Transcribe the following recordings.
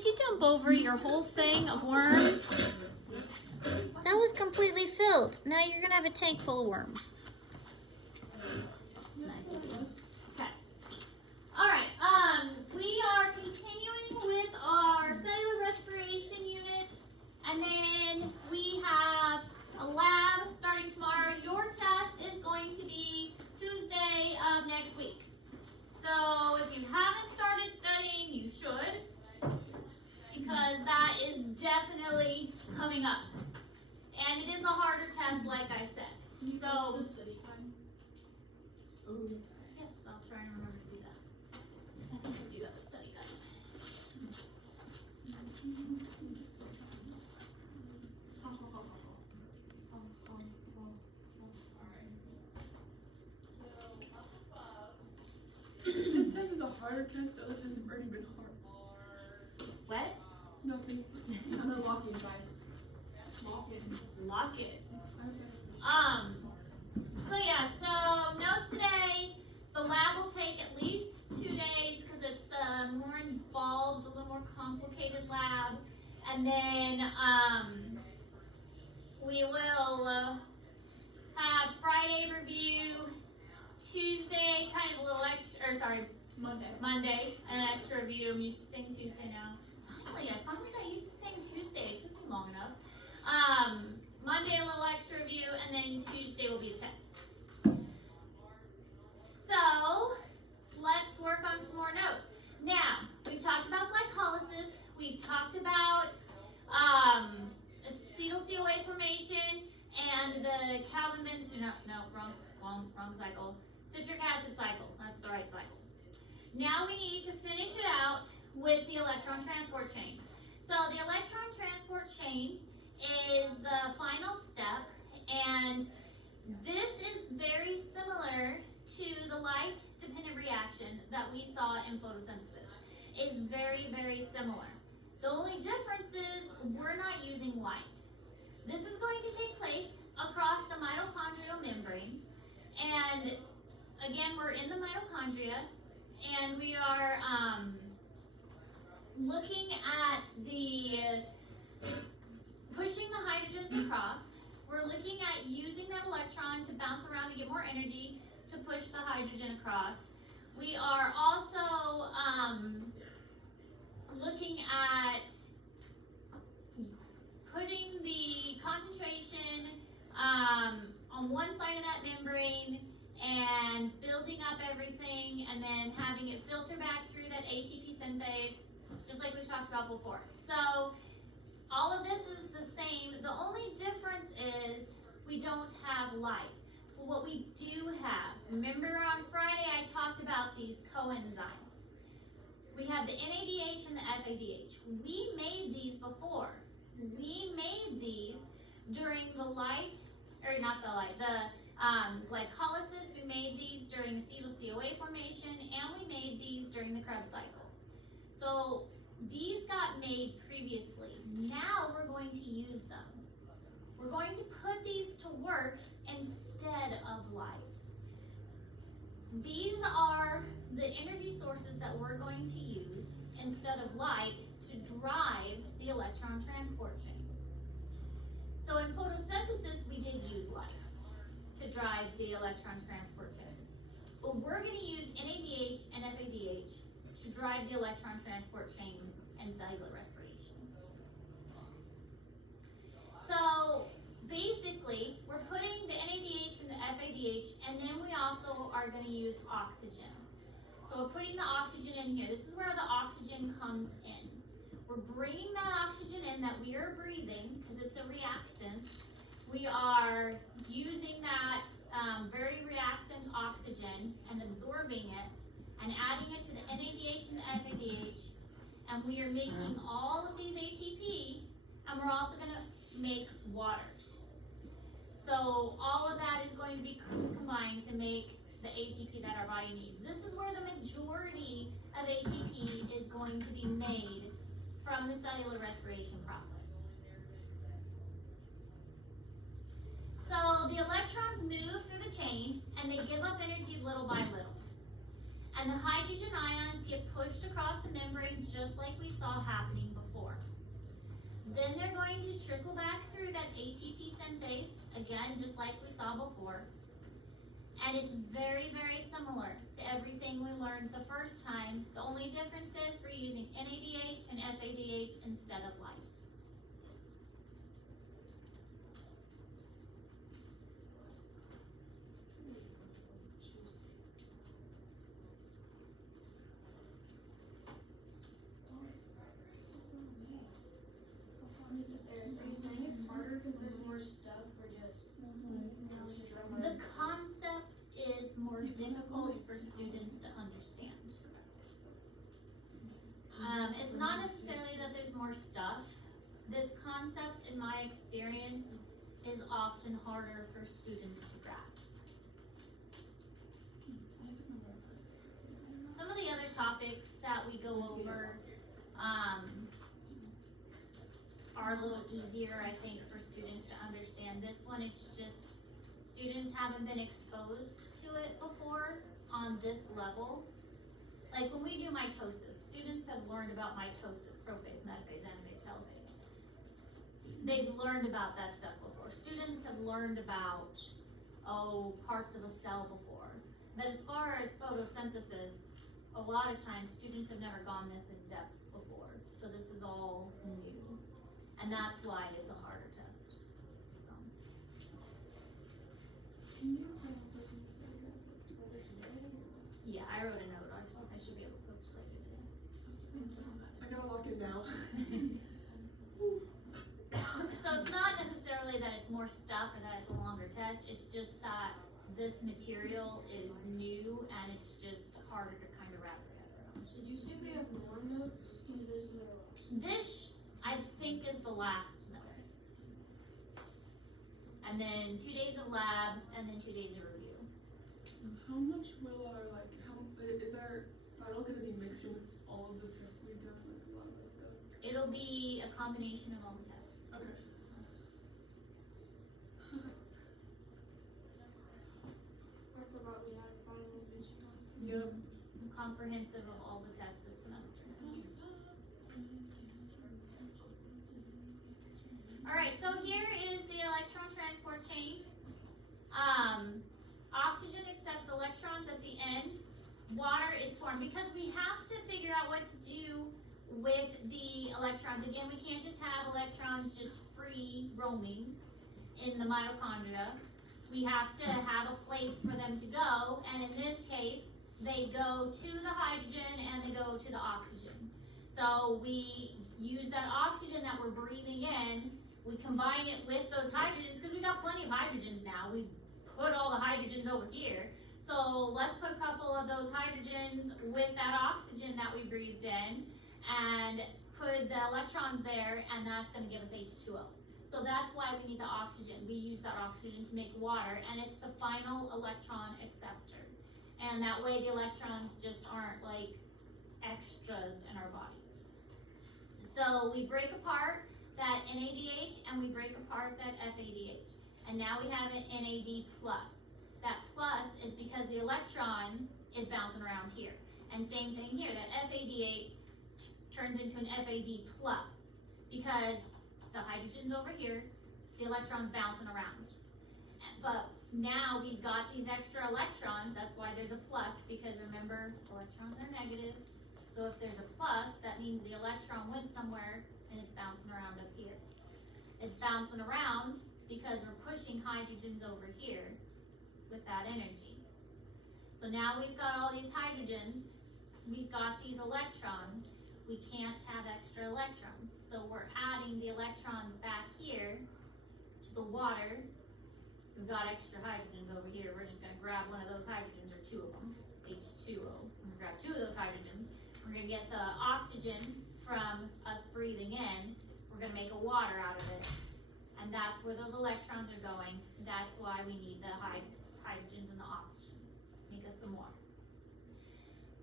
did you dump over your whole thing of worms? That was completely filled. Now you're gonna have a tank full of worms. Nice. Okay. All right. We are continuing with our cellular respiration unit, and then we have a lab starting tomorrow. Your test is going to be Tuesday of next week. So if you haven't started studying, you should, because that is definitely coming up. And it is a harder test, like I said. So, the study time? yes, I'll try and remember to do that. I think we do have a study guide. This test is a harder test. The other tests have already been hard. What? Nothing. I'm gonna lock in, guys. Lock in. Lock it. Okay. So yeah, so notes today, the lab will take at least 2 days because it's a more involved, a little more complicated lab. And then we will have Friday review, Tuesday kind of a little extra, or sorry, Monday, an extra review. I'm used to saying Tuesday now. I finally got used to saying Tuesday. It took me long enough. Monday, a little extra review, and then Tuesday will be the test. So, let's work on some more notes. Now, we've talked about glycolysis. We've talked about acetyl-CoA formation and the wrong cycle. Citric acid cycle. That's the right cycle. Now we need to finish it out with the electron transport chain. So the electron transport chain is the final step, and this is very similar to the light-dependent reaction that we saw in photosynthesis. It's very, very similar. The only difference is we're not using light. This is going to take place across the mitochondrial membrane, and again, we're in the mitochondria, and we are looking at the pushing the hydrogens across. We're looking at using that electron to bounce around to get more energy to push the hydrogen across. We are also looking at putting the concentration on one side of that membrane and building up everything and then having it filter back through that ATP synthase, just like we talked about before. So all of this is the same. The only difference is we don't have light. But what we do have, remember on Friday I talked about these coenzymes. We have the NADH and the FADH. We made these before. We made these during the glycolysis. We made these during acetyl-CoA formation, and we made these during the Krebs cycle. So these got made previously. Now we're going to use them. We're going to put these to work instead of light. These are the energy sources that we're going to use instead of light to drive the electron transport chain. So in photosynthesis, we did use light to drive the electron transport chain. But we're going to use NADH and FADH to drive the electron transport chain and cellular respiration. So basically, we're putting the NADH and the FADH, and then we also are going to use oxygen. So we're putting the oxygen in here. This is where the oxygen comes in. We're bringing that oxygen in that we are breathing, because it's a reactant. We are using that very reactant oxygen and absorbing it and adding it to the NADH and the FADH, and we are making all of these ATP, and we're also going to make water. So all of that is going to be combined to make the ATP that our body needs. This is where the majority of ATP is going to be made from the cellular respiration process. So the electrons move through the chain and they give up energy little by little. And the hydrogen ions get pushed across the membrane just like we saw happening Then they're going to trickle back through that ATP synthase, again, just like we saw before. And it's very, very similar to everything we learned the first time. The only difference is we're using NADH and FADH instead of light. Are you saying it's harder because there's more stuff, or just The concept is more difficult for students to understand. It's not necessarily that there's more stuff. This concept, in my experience, is often harder for students to grasp. Some of the other topics that we go over are a little easier, I think, for students to understand. This one is just, students haven't been exposed to it before on this level. Like when we do mitosis, students have learned about mitosis, prophase, metaphase, anaphase, telophase. They've learned about that stuff before. Students have learned about, parts of a cell before. But as far as photosynthesis, a lot of times students have never gone this in depth before. So this is all new. And that's why it's a harder test. So. Yeah, I wrote a note. I should be able to post it later today. I gotta lock it now. So it's not necessarily that it's more stuff or that it's a longer test. It's just that this material is new and it's just harder to kind of wrap your head around. Did you say we have more notes in this little? This, I think, is the last notice. And then 2 days of lab, and then 2 days of review. How much will our, is our final gonna be mixing all of the tests we've done, like a lot of that stuff? It'll be a combination of all the tests. Okay. I forgot we had finals this year. Yep. Comprehensive of all the tests this semester. Alright, so here is the electron transport chain. Oxygen accepts electrons at the end. Water is formed because we have to figure out what to do with the electrons. Again, we can't just have electrons just free roaming in the mitochondria. We have to have a place for them to go, and in this case, they go to the hydrogen and they go to the oxygen. So we use that oxygen that we're breathing in, we combine it with those hydrogens, because we've got plenty of hydrogens now. We put all the hydrogens over here. So let's put a couple of those hydrogens with that oxygen that we breathed in and put the electrons there, and that's going to give us H2O. So that's why we need the oxygen. We use that oxygen to make water, and it's the final electron acceptor. And that way the electrons just aren't like extras in our body. So we break apart that NADH and we break apart that FADH. And now we have an NAD+. That plus is because the electron is bouncing around here. And same thing here, that FADH turns into an FAD+, because the hydrogen's over here, the electron's bouncing around. But now we've got these extra electrons, that's why there's a plus, because remember, electrons are negative. So if there's a plus, that means the electron went somewhere and it's bouncing around up here. It's bouncing around because we're pushing hydrogens over here with that energy. So now we've got all these hydrogens, we've got these electrons, we can't have extra electrons. So we're adding the electrons back here to the water. We've got extra hydrogens over here, we're just gonna grab one of those hydrogens, or two of them, H2O. I'm gonna grab two of those hydrogens. We're gonna get the oxygen from us breathing in, we're gonna make a water out of it. And that's where those electrons are going. That's why we need the hydrogens and the oxygen. Make us some water.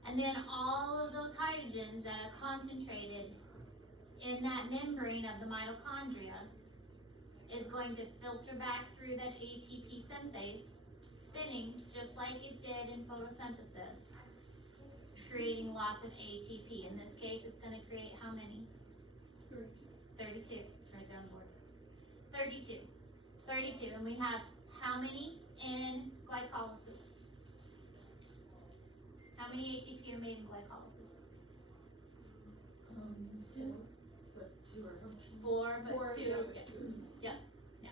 And then all of those hydrogens that are concentrated in that membrane of the mitochondria is going to filter back through that ATP synthase, spinning just like it did in photosynthesis, creating lots of ATP. In this case, it's going to create how many? 32, on the board. 32. 32. And we have how many in glycolysis? How many ATP are made in glycolysis? 2, but 2 are functional. 4, but 4, 2. yeah, Yeah.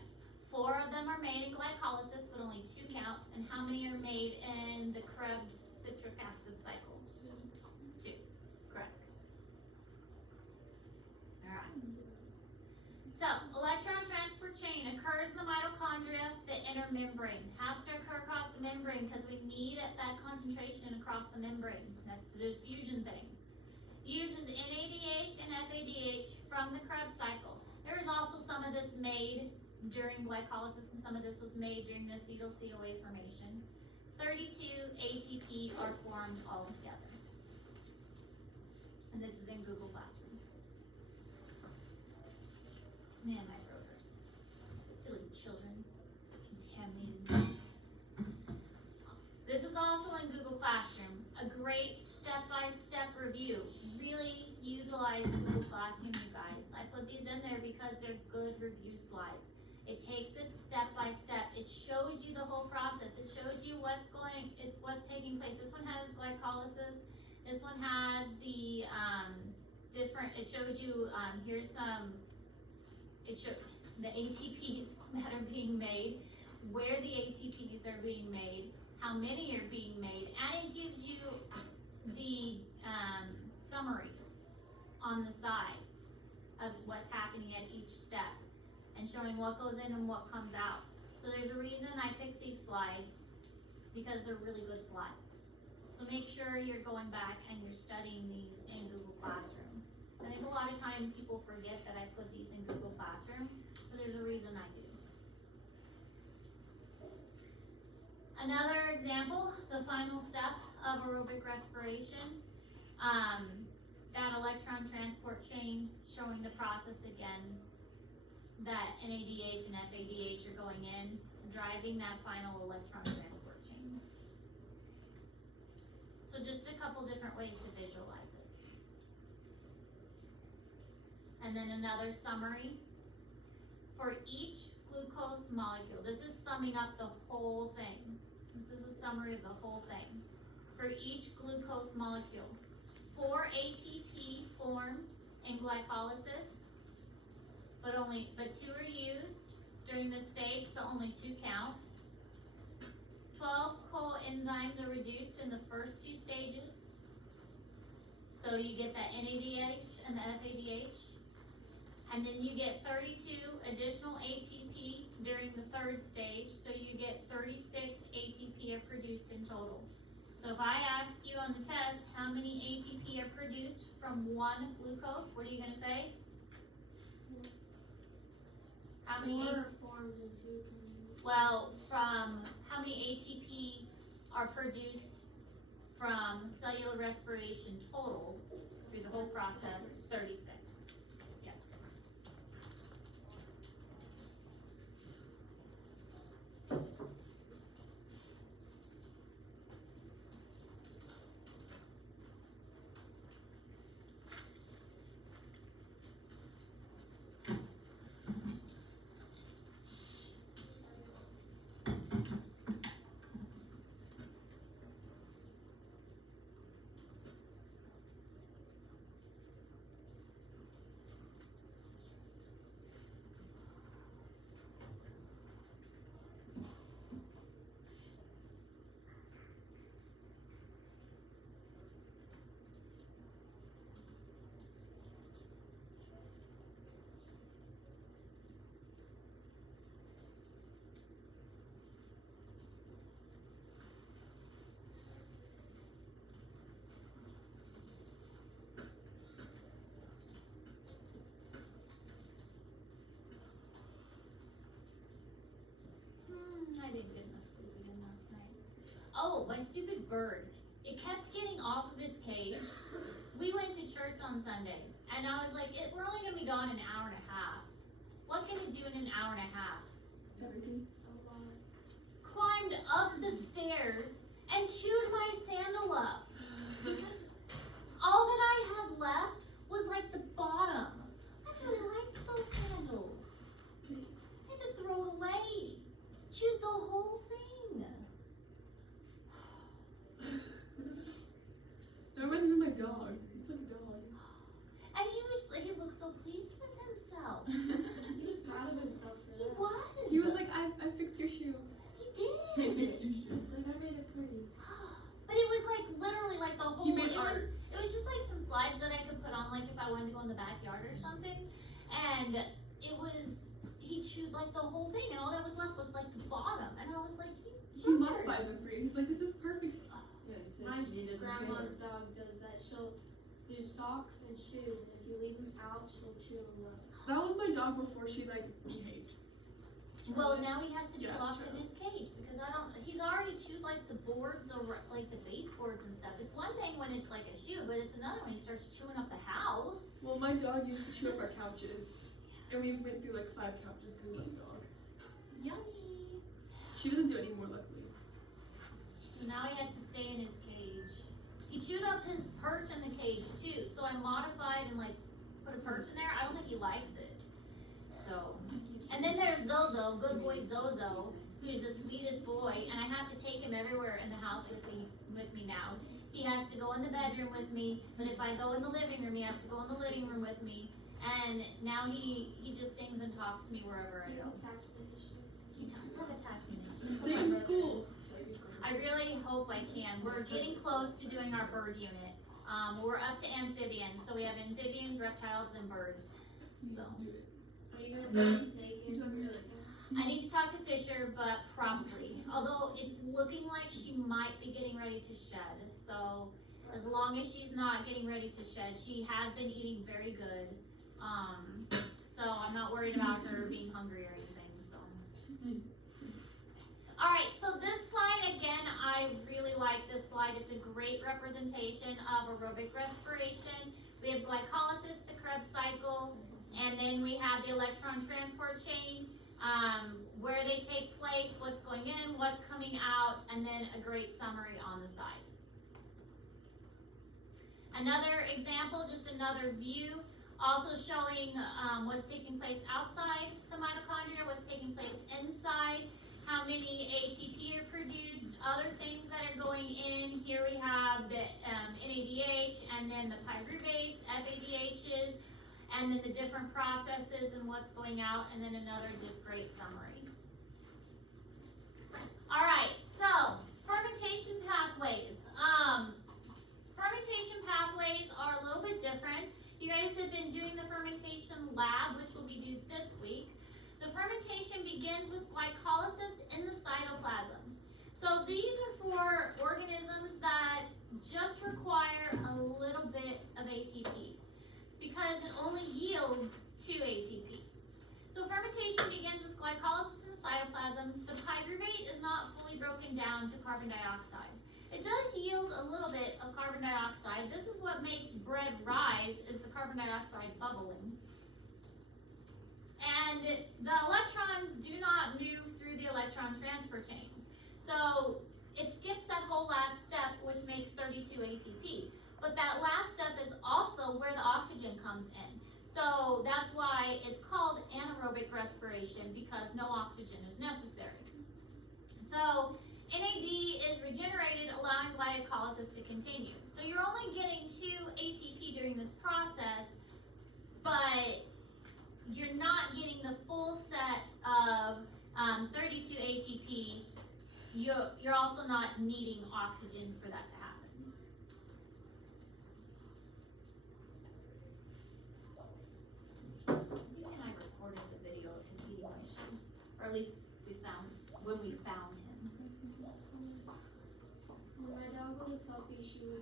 4 of them are made in glycolysis, but only 2 count. And how many are made in the Krebs citric acid cycle? 2. Correct. Alright. So, electron transport chain occurs in the mitochondria, the inner membrane. Has to occur across the membrane because we need that concentration across the membrane. That's the diffusion thing. Uses NADH and FADH from the Krebs cycle. There is also some of this made during glycolysis, and some of this was made during the acetyl-CoA formation. 32 ATP are formed all together. And this is in Google Classroom. Man, my throat hurts. Silly children. Contaminated. This is also in Google Classroom. A great step-by-step review. Really utilize Google Classroom, you guys. I put these in there because they're good review slides. It takes it step by step. It shows you the whole process. It shows you what's taking place. This one has glycolysis. This one has the it shows you, here's some, it shows the ATPs that are being made, where the ATPs are being made, how many are being made, and it gives you the summaries on the sides of what's happening at each step, and showing what goes in and what comes out. So there's a reason I picked these slides, because they're really good slides. So make sure you're going back and you're studying these in Google Classroom. I think a lot of time people forget that I put these in Google Classroom, but there's a reason I do. Another example, the final step of aerobic respiration, that electron transport chain, showing the process again, that NADH and FADH are going in, driving that final electron transport chain. So just a couple different ways to visualize it. And then another summary. For each glucose molecule, this is summing up the whole thing. This is a summary of the whole thing. For each glucose molecule, 4 ATP formed in glycolysis, but 2 are used during this stage, so only 2 count. 12 coenzymes are reduced in the first 2 stages. So you get that NADH and the FADH. And then you get 32 additional ATP during the 3rd stage, so you get 36 ATP are produced in total. So if I ask you on the test how many ATP are produced from 1 glucose, what are you going to say? How many? 4 are formed in 2 components. Well, from how many ATP are produced from cellular respiration total through the whole process? 36. Yeah. I didn't get enough sleep again last night. Oh, my stupid bird. It kept getting off of its cage. We went to church on Sunday, and I was like, we're only going to be gone an hour and a half. What can it do in an hour and a half? Everything. A lot. Climbed up the stairs and chewed my sandal up. All that I had left was like the bottom. I really liked those sandals. in the backyard or something, and he chewed like the whole thing, and all that was left was like the bottom, and I was like, He modified them for you. He's like, this is perfect. My grandma's dog does that. She'll do socks and shoes, and if you leave them out, she'll chew them up. That was my dog before she like behaved. well, now he has to be Yeah, locked sure. in his cage because he's already chewed like the boards over, like the baseboards and stuff. It's one thing when it's like a shoe, but it's another when he starts chewing up the house. Well, my dog used to chew up our couches, and we went through like 5 couches because of my dog. Yummy. She doesn't do it anymore, luckily. So now he has to stay in his cage. He chewed up his perch in the cage too, so I modified and like put a perch in there. I don't think he likes it. So, and then there's Zozo, good boy Zozo, who's the sweetest boy, and I have to take him everywhere in the house with me now. He has to go in the bedroom with me, but if I go in the living room, he has to go in the living room with me. And now he just sings and talks to me wherever I He has go. attachment issues. He does have attachment issues. Take him to school. I really hope I can. We're getting close to doing our bird unit. We're up to amphibians, so we have amphibians, reptiles, and birds. So Let's do it. Are you gonna put a snake in her? I need to talk to Fisher, but probably. Although it's looking like she might be getting ready to shed. So as long as she's not getting ready to shed, she has been eating very good. So I'm not worried about her being hungry or anything. So. All right, so this slide, again, I really like this slide. It's a great representation of aerobic respiration. We have glycolysis, the Krebs cycle, and then we have the electron transport chain, where they take place, what's going in, what's coming out, and then a great summary on the side. Another example, just another view, also showing what's taking place outside the mitochondria, what's taking place inside, how many ATP are produced, other things that are going in. Here we have the NADH, and then the pyruvates, FADHs, and then the different processes and what's going out, and then another just great summary. All right, so fermentation pathways. Fermentation pathways are a little bit different. You guys have been doing the fermentation lab, which will be due this week. The fermentation begins with glycolysis in the cytoplasm. So these are for organisms that just require a little bit of ATP because it only yields 2 ATP. So fermentation begins with glycolysis in the cytoplasm. The pyruvate is not fully broken down to carbon dioxide. It does yield a little bit of carbon dioxide. This is what makes bread rise, is the carbon dioxide bubbling. And the electrons do not move through the electron transfer chains. So it skips that whole last step, which makes 32 ATP. But that last step is also where the oxygen comes in. So that's why it's called anaerobic respiration, because no oxygen is necessary. So NAD is regenerated, allowing glycolysis to continue. So you're only getting 2 ATP during this process, but you're not getting the full set of 32 ATP. You're also not needing oxygen for that to happen. I think I recorded the video of him eating my shoe, or at least when we found him. When my dog was a puppy, she would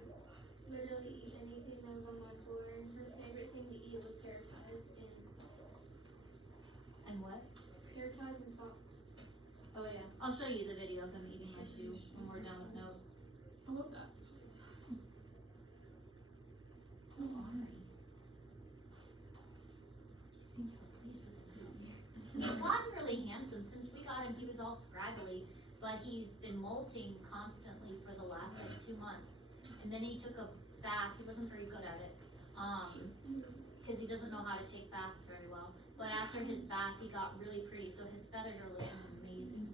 literally eat anything that was on my floor, and her favorite thing to eat was hair ties and socks. And what? Hair ties and socks. Oh yeah, I'll show you the video of him eating my shoe when we're done with notes. I love that. So ornery. He seems so pleased with himself. He's gotten really handsome since we got him. He was all scraggly, but he's been molting constantly for the last like 2 months. And then he took a bath. He wasn't very good at it, because he doesn't know how to take baths very well. But after his bath, he got really pretty. So his feathers are looking amazing.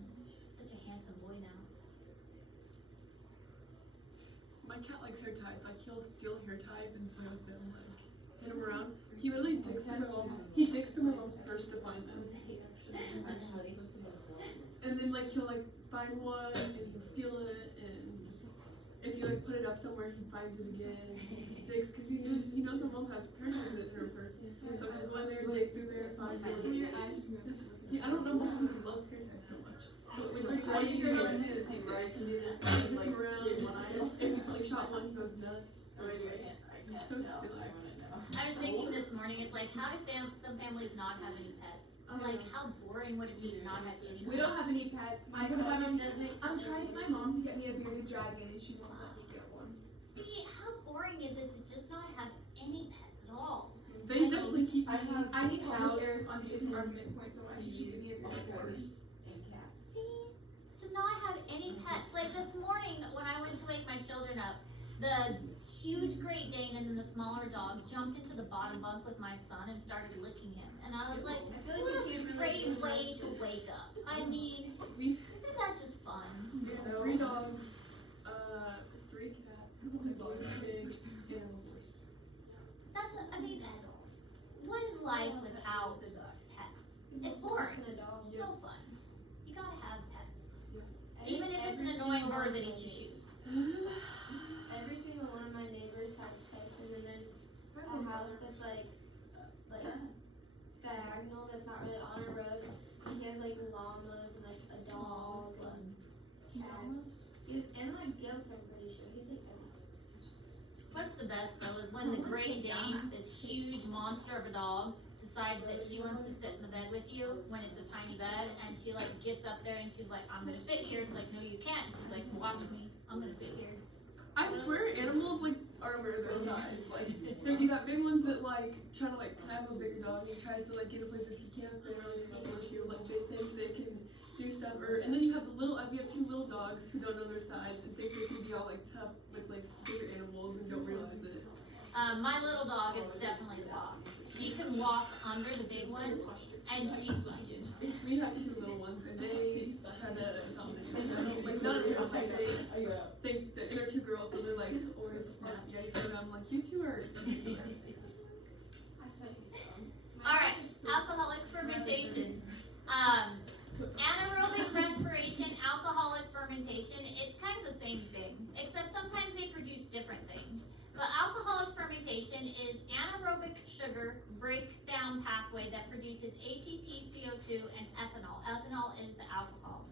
Such a handsome boy now. My cat likes hair ties. Like he'll steal hair ties and play with them, like hit them around. He literally digs through my mom's purse to find them. And then like he'll like find one and he'll steal it, and if you like put it up somewhere, he finds it again. Because he knows my mom has has parents in her person. So I can go in there and dig through there and find it. Yeah, I don't know much because he loves hair ties so much. But when he's I used to around, really do this thing where I can do this he thing gets like him around, in one item. if you slingshot one, he goes nuts. So anyway, I It's can't so tell. silly. I wanna know. I was thinking this morning, it's like, how do some families not have any pets? It's like, how boring would it be to not have any pets? We don't have any pets. My cousin doesn't. I'm trying to get my mom to get me a bearded dragon, and she won't let me get one. See, how boring is it to just not have any pets at all? They definitely keep me. I need Cows, cows. On different argument points on why she should give me a bearded dragon. And cats. See, to not have any pets. Like this morning when I went to wake my children up, the huge Great Dane and then the smaller dog jumped into the bottom bunk with my son and started licking him. And I was like, I feel what like you a can't great really do way much to wake up. I mean, We isn't that just fun? have 3 dogs, 3 cats, a dog, a pig, and a horse. I mean, what is life without pets? It's boring. And a dog. It's no fun. You gotta have pets. Every- Even if it's every an annoying single bird one that of eats your my shoes. Every single one of my neighbors has pets, and then there's a house that's like diagonal, that's not really on a road. He has like llamas and like a dog and cats. And like goats, I'm pretty sure. He's like What's the best though is when the Great Dane, this huge monster of a dog, decides that she wants to sit in the bed with you when it's a tiny bed, and she like gets up there and she's like, I'm gonna fit here. It's like, no, you can't. She's like, watch me. I'm gonna fit here. I swear animals like are aware of their size. Like you got big ones that like try to like climb a bigger dog and he tries to like get in places he can't. They really know where she was like they think they can do stuff. And then you have we have 2 little dogs who don't know their size and think they can be all like tough with like bigger animals and don't realize it. My little dog is definitely the boss. She can walk under the big one, and she's We have 2 little ones and they try to like not like they think that they're 2 girls, so they're like always snappy. And I'm like, you 2 are ridiculous. Alright, alcoholic fermentation. Anaerobic respiration, alcoholic fermentation, it's kind of the same thing, except sometimes they produce different things. But alcoholic fermentation is anaerobic sugar breaks down pathway that produces ATP, CO2, and ethanol. Ethanol is the alcohol.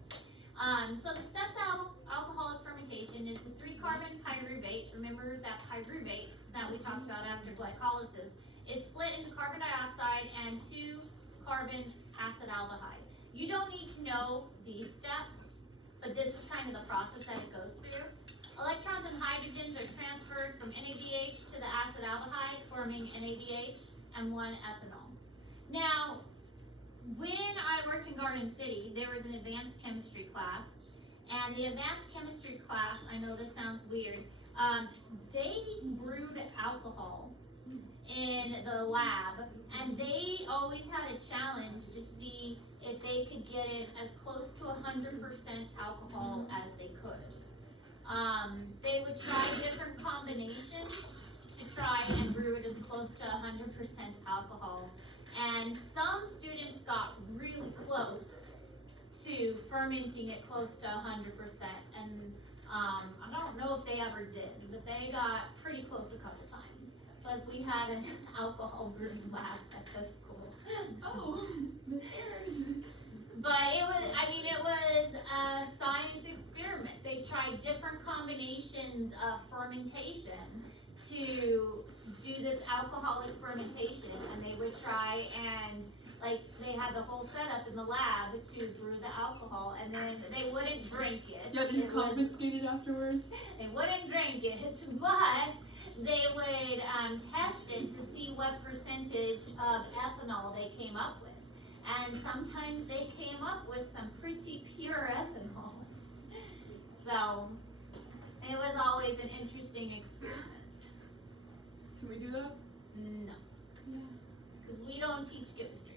So the steps of alcoholic fermentation is the 3-carbon pyruvate. Remember that pyruvate that we talked about after glycolysis is split into carbon dioxide and 2-carbon acetaldehyde. You don't need to know these steps, but this is kind of the process that it goes through. Electrons and hydrogens are transferred from NADH to the acetaldehyde, forming NADH and 1-ethanol. Now, when I worked in Garden City, there was an advanced chemistry class, and the advanced chemistry class, I know this sounds weird, they brewed alcohol in the lab, and they always had a challenge to see if they could get it as close to 100% alcohol as they could. They would try different combinations to try and brew it as close to 100% alcohol. And some students got really close to fermenting it close to 100%. And I don't know if they ever did, but they got pretty close a couple times. Like we had an alcohol brewing lab at the school. Oh, Miss Ayers. But it was a science experiment. They tried different combinations of fermentation to do this alcoholic fermentation, and they would try and they had the whole setup in the lab to brew the alcohol, and then they wouldn't drink it. Yeah, did you confiscate it afterwards? They wouldn't drink it, but they would test it to see what percentage of ethanol they came up with. And sometimes they came up with some pretty pure ethanol. So, it was always an interesting experiment. Can we do that? No. Because we don't teach chemistry.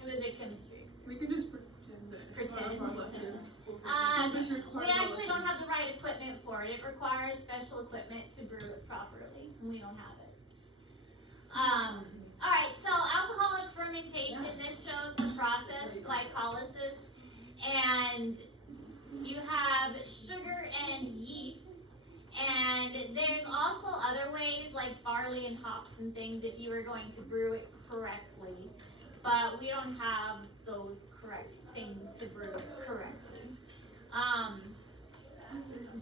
It was a chemistry experiment. We can just pretend that it's part of our lesson. We actually don't have the right equipment for it. It requires special equipment to brew it properly, and we don't have it. Alright, so alcoholic fermentation, this shows the process, glycolysis, and you have sugar and yeast, And there's also other ways like barley and hops and things if you were going to brew it correctly. But we don't have those correct things to brew it correctly.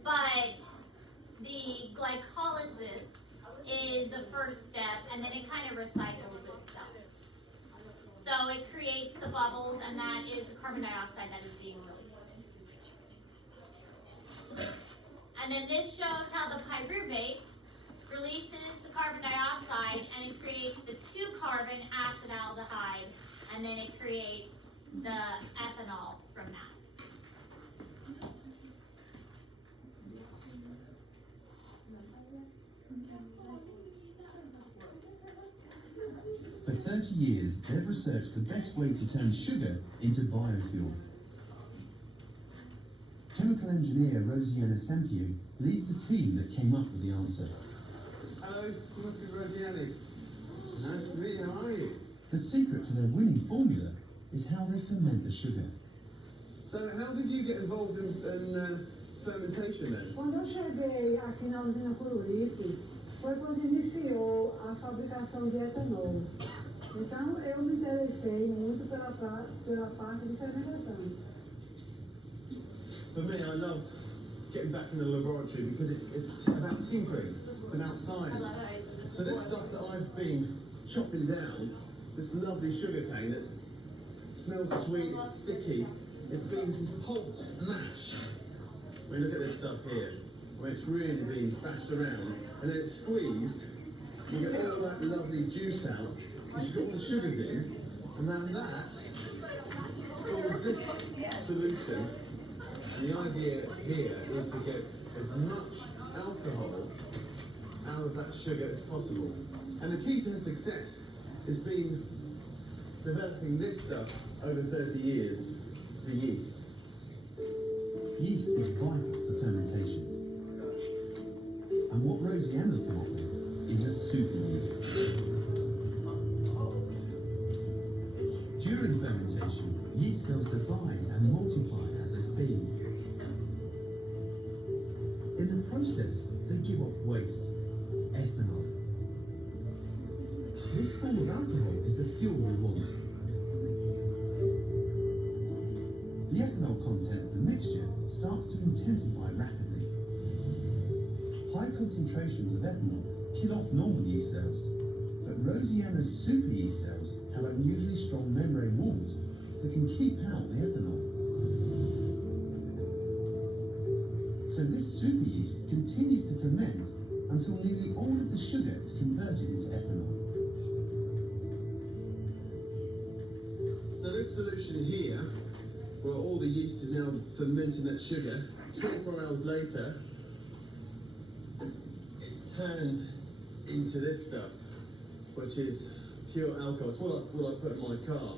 But the glycolysis is the first step, and then it kind of recycles itself. So it creates the bubbles, and that is the carbon dioxide that is being released. And then this shows how the pyruvate releases the carbon dioxide, and it creates the 2-carbon acetaldehyde, and then it creates the ethanol from that. For 30 years, they've researched the best way to turn sugar into biofuel. Chemical engineer Rosianna Sampiu leads the team that came up with the answer. Hello, you must be Rosianna. Nice to meet you, how are you? The secret to their winning formula is how they ferment the sugar. So, how did you get involved in fermentation then? Quando eu cheguei aqui na usina Cururipe, foi quando iniciou a fabricação de etanol. Então, eu me interessei muito pela parte de fermentação. For me, I love getting back in the laboratory because it's about tinkering, it's about science. So this stuff that I've been chopping down, this lovely sugar cane that smells sweet, it's sticky, it's being pulped, mashed. I mean, look at this stuff here, where it's really been bashed around, and then it's squeezed, you get all that lovely juice out, and you get all the sugars in, and then that forms this solution. And the idea here is to get as much alcohol out of that sugar as possible. And the key to her success has been developing this stuff over 30 years, the yeast. Yeast is vital to fermentation. And what Rosianna's come up with is a super yeast. During fermentation, yeast cells divide and multiply as they feed. In the process, they give off waste, ethanol. This form of alcohol is the fuel we want. The ethanol content of the mixture starts to intensify rapidly. High concentrations of ethanol kill off normal yeast cells, but Rosianna's super yeast cells have unusually strong membrane walls that can keep out the ethanol. So this super yeast continues to ferment until nearly all of the sugar is converted into ethanol. So this solution here, where all the yeast is now fermenting that sugar, 24 hours later, it's turned into this stuff, which is pure alcohol. It's what I put in my car.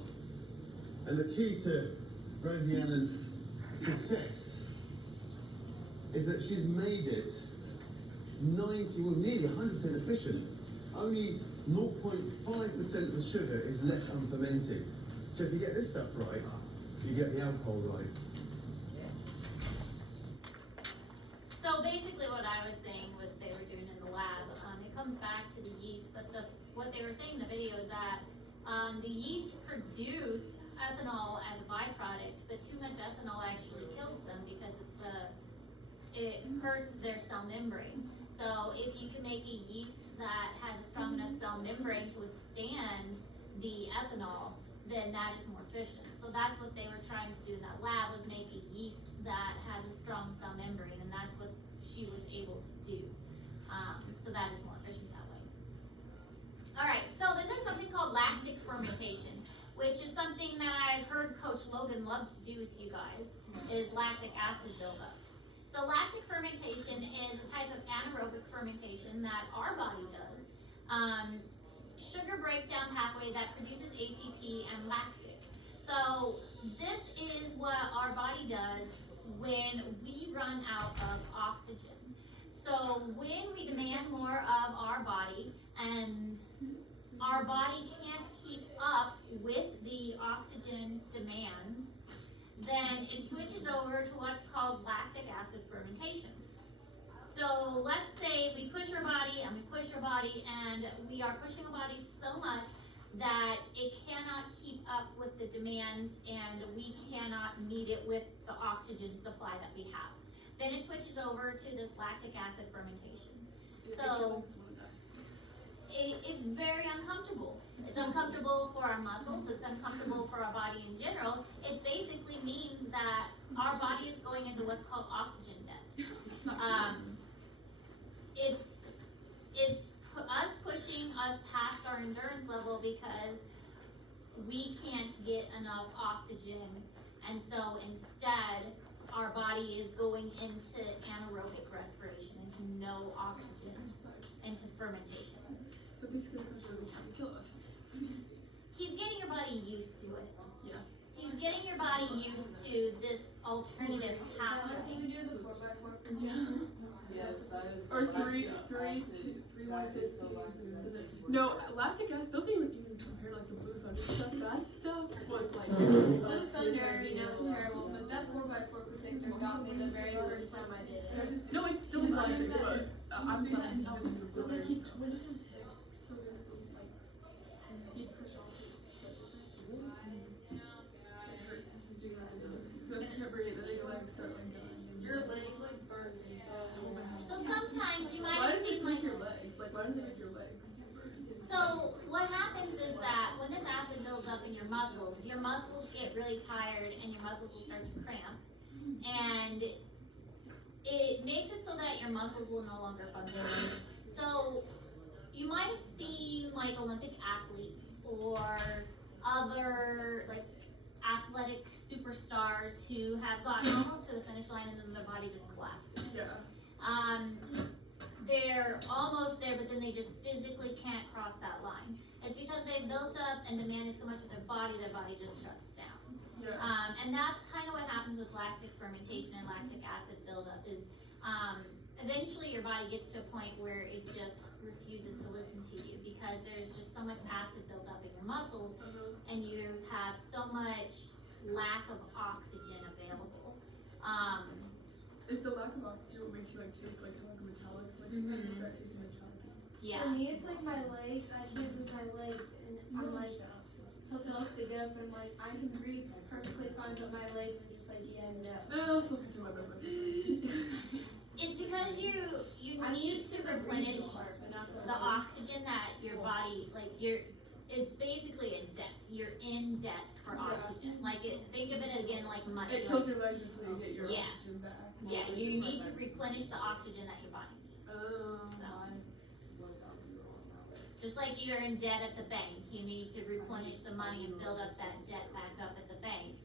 And the key to Rosianna's success is that she's made it nearly 100% efficient. Only 0.5% of the sugar is left unfermented. So if you get this stuff right, you get the alcohol right. So basically what I was saying, what they were doing in the lab, it comes back to the yeast, but what they were saying in the video is that the yeast produce ethanol as a byproduct, but too much ethanol actually kills them because it hurts their cell membrane. So if you can make a yeast that has a strong enough cell membrane to withstand the ethanol, then that is more efficient. So that's what they were trying to do in that lab, was make a yeast that has a strong cell membrane, and that's what she was able to do. So that is more efficient that way. All right, so then there's something called lactic fermentation, which is something that I've heard Coach Logan loves to do with you guys, is lactic acid buildup. So lactic fermentation is a type of anaerobic fermentation that our body does. Sugar breakdown pathway that produces ATP and lactic. So this is what our body does when we run out of oxygen. So when we demand more of our body and our body can't keep up with the oxygen demands, then it switches over to what's called lactic acid fermentation. So let's say we push our body and we push our body and we are pushing our body so much that it cannot keep up with the demands and we cannot meet it with the oxygen supply that we have. Then it switches over to this lactic acid fermentation. So it's very uncomfortable. It's uncomfortable for our muscles, it's uncomfortable for our body in general. It basically means that our body is going into what's called oxygen debt. It's us pushing us past our endurance level because we can't get enough oxygen, and so instead our body is going into anaerobic respiration, into no oxygen, into fermentation. So basically, the pressure is trying to kill us. He's getting your body used to it. Yeah. He's getting your body used to this alternative pathway. Can we do the 4x4? Yeah. Yes, that is. Or what three, I three, acid, two, three, lactic, 150s. so lactic acid. No, lactic acid. Those don't even compare like the Blue Thunder stuff. That stuff was like. Blue Thunder already knows terrible, but that 4x4 protector got me the very first time I did it. No, it's still lactic, but after that, he doesn't do the other stuff. twists his hips. So good. Like, he pushed off his. It hurts. Then they can't breathe. Then they like start like dying. Your legs like burn so bad. So sometimes you might Why have does it seen make like, your legs? Like, why does it make your legs? so what happens is that when this acid builds up in your muscles get really tired and your muscles will start to cramp. And it makes it so that your muscles will no longer function. So you might have seen like Olympic athletes or other like athletic superstars who have gotten almost to the finish line and then their body just collapses. Yeah. They're almost there, but then they just physically can't cross that line. It's because they've built up and demanded so much of their body just shuts down. Yeah. And that's kind of what happens with lactic fermentation and lactic acid buildup is eventually your body gets to a point where it just refuses to listen to you because there's just so much acid built up in your muscles and you have so much lack of oxygen available. Is the lack of oxygen what makes you like taste like kind of metallic? Like sometimes you start tasting metallic. Yeah. For me, it's like my legs. I can't move my legs, and I'm like, he'll tell us to get up, and like I can breathe perfectly fine, but my legs are just like, yeah, no. No, I'm still catching my breath. It's because you I'm need used to to the replenish breathing part, but not the the legs. oxygen that your body, like it's basically a debt. You're in debt for oxygen. Like think of it again like money. It kills your legs until you get your Yeah. oxygen back. Yeah, you need to replenish the oxygen that your body needs. Just like you're in debt at the bank, you need to replenish the money and build up that debt back up at the bank.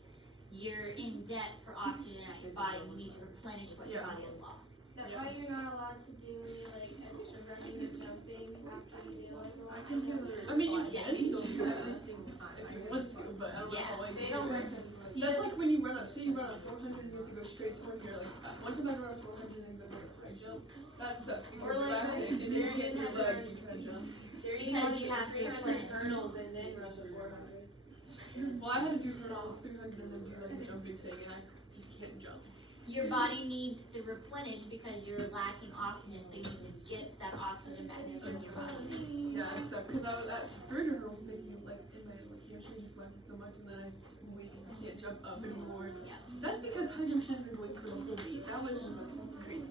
You're in debt for oxygen at your body, you need to replenish what your body has lost. Is that why you're not allowed to do any like extra running or jumping after you do like a lot? I mean, you Yeah. can still do that every single time if you want to, but I don't know how like. They don't let us. That's like when you run up, say you run up 400 and you have to go straight toward your like, one time I run up 400 and go to a high jump. That sucks Or because you're like lactic and then you get your legs and you try to jump. Because you have to 300 replenish. hurdles and then run the 400. Well, I had to do hurdles 300 and then do like a jumping thing and I just can't jump. Your body needs to replenish because you're lacking oxygen, so you need to get that oxygen back in your body. Yeah, it sucked because I was at 300 hurdles made me like in my like hamstring just lacking so much and then I'm weak and I can't jump up anymore. Yeah. That's because 100% have been going for the whole week. That was crazy.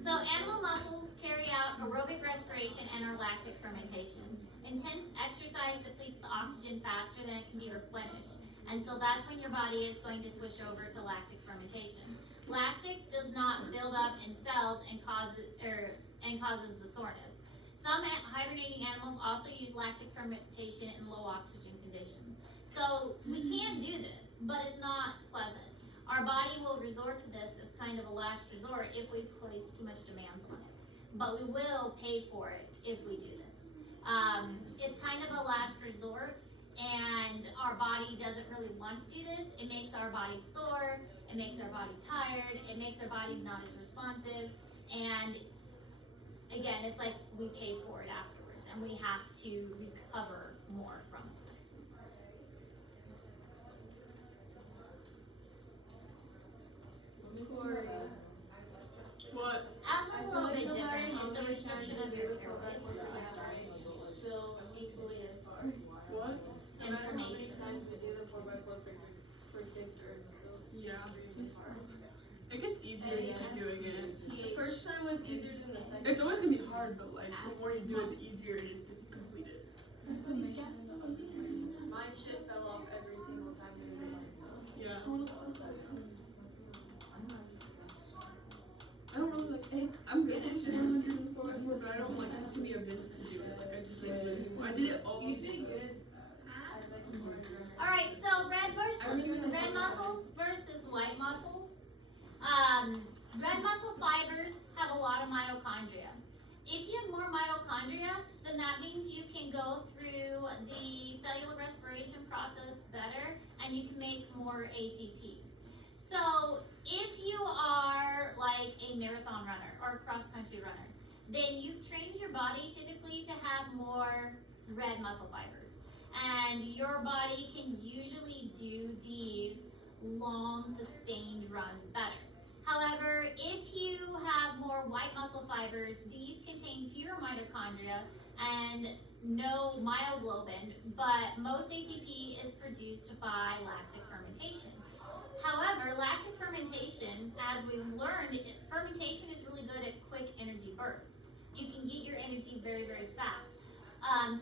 So animal muscles carry out aerobic respiration and or lactic fermentation. Intense exercise depletes the oxygen faster than it can be replenished. And so that's when your body is going to switch over to lactic fermentation. Lactic does not build up in cells and causes the soreness. Some hibernating animals also use lactic fermentation in low oxygen conditions. So we can do this, but it's not pleasant. Our body will resort to this as kind of a last resort if we place too much demands on it. But we will pay for it if we do this. It's kind of a last resort, and our body doesn't really want to do this. It makes our body sore, it makes our body tired, it makes our body not as responsive, and again, it's like we pay for it afterwards, and we have to recover more from it. What? restriction of your airways. Still equally as hard. What? No matter how many Information. times we do the 4x4 predictor, it's still Yeah. hard. It gets easier as you keep doing it. The first time was easier than the second. It's always gonna be hard, but like the more you do it, the easier it is to complete it. My shit fell off every single time we were like, Yeah. I don't really like it. I'm good with doing the 4x4, but I don't like have too many events to do it. Like I just can't do it anymore. I did it all. you'd be good as like a more Alright, so red muscles versus white muscles. Red muscle fibers have a lot of mitochondria. If you have more mitochondria, then that means you can go through the cellular respiration process better and you can make more ATP. So if you are like a marathon runner or a cross-country runner, then you've trained your body typically to have more red muscle fibers. And your body can usually do these long, sustained runs better. However, if you have more white muscle fibers, these contain fewer mitochondria and no myoglobin, but most ATP is produced by lactic fermentation. However, lactic fermentation, as we've learned, fermentation is really good at quick energy bursts. You can get your energy very, very fast.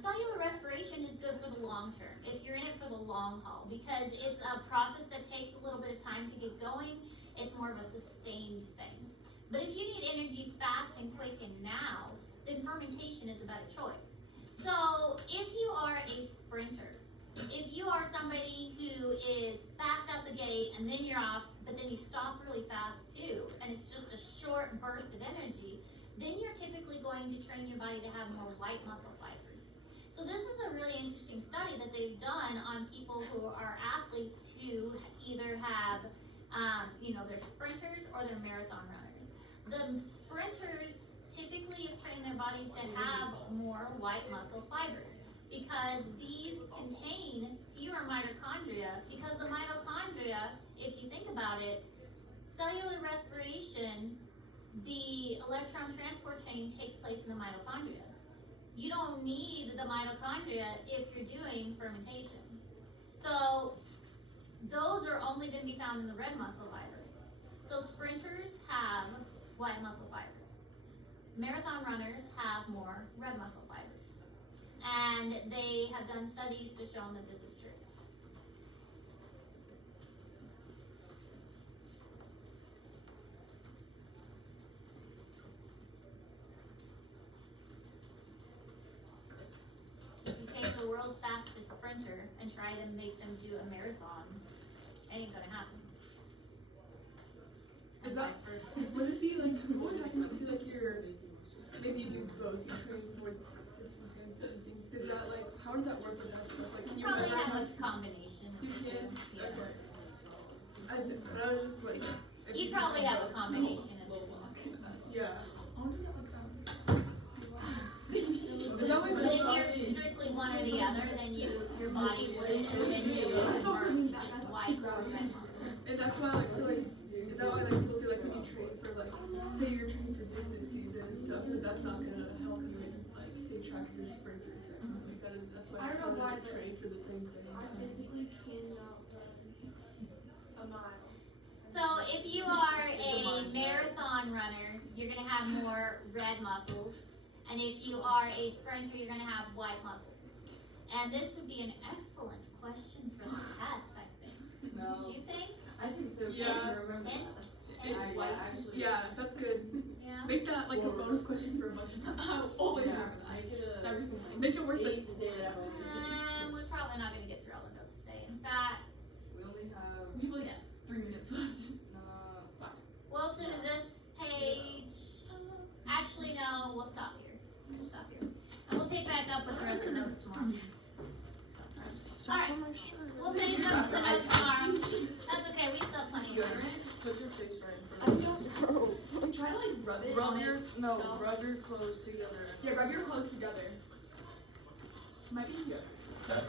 Cellular respiration is good for the long term, if you're in it for the long haul, because it's a process that takes a little bit of time to get going. It's more of a sustained thing. But if you need energy fast and quick and now, then fermentation is a better choice. So if you are a sprinter, if you are somebody who is fast out the gate and then you're off, but then you stop really fast too, and it's just a short burst of energy, then you're typically going to train your body to have more white muscle fibers. So this is a really interesting study that they've done on people who are athletes who either have, they're sprinters or they're marathon runners. The sprinters typically have trained their bodies to have more white muscle fibers because these contain fewer mitochondria, because the mitochondria, if you think about it, cellular respiration, the electron transport chain takes place in the mitochondria. You don't need the mitochondria if you're doing fermentation. So those are only going to be found in the red muscle fibers. So sprinters have white muscle fibers. Marathon runners have more red muscle fibers. And they have done studies to show that this is true. If you take the world's fastest sprinter and try to make them do a marathon, it ain't gonna happen. Is And that, vice versa. would it be like, what would happen, like, say like maybe you do both, you train for distance and something, does that like, how does that work with that stuff? Like, can you Probably run- have a combination of You the can? two. Yeah. Okay. But I was just like, if You you probably can- have a combination of the two. Yeah. Is Is that what But if you're strictly one or the other, then your body would eventually convert to just white or red muscles. And that's why, like, so, like, is that why, like, people say, like, when you train for, like, say you're training for distance season and stuff, but that's not gonna help you in, like, say, tracks or sprinter tracks and stuff like that, that's why I don't know people why, doesn't train for the same thing. I physically cannot run a mile. So if you are a marathon runner, you're gonna have more red muscles. And if you are a sprinter, you're gonna have white muscles. And this would be an excellent question for the test, I think. No. Do you think? I think so. Yeah. I remember Hint? that. It's- I actually. Yeah, that's good. Yeah. Make that, like, a bonus question for a bunch of people. I always Yeah. remember that. I get a. Every single one. Make it worth it. We're probably not gonna get through all the notes today. In fact, We only have. We have, like, yeah. 3 minutes left. 5. Well, to this page, actually no, we'll stop here. We're gonna stop here. And we'll pick back up with the rest of the notes tomorrow. Alright, we'll finish up with the notes tomorrow. That's okay, we still have plenty of time. Put your face right in I front don't know. I'm trying to like rub it. Rub on your, itself. rub your clothes together. Yeah, rub your clothes together. Might be together.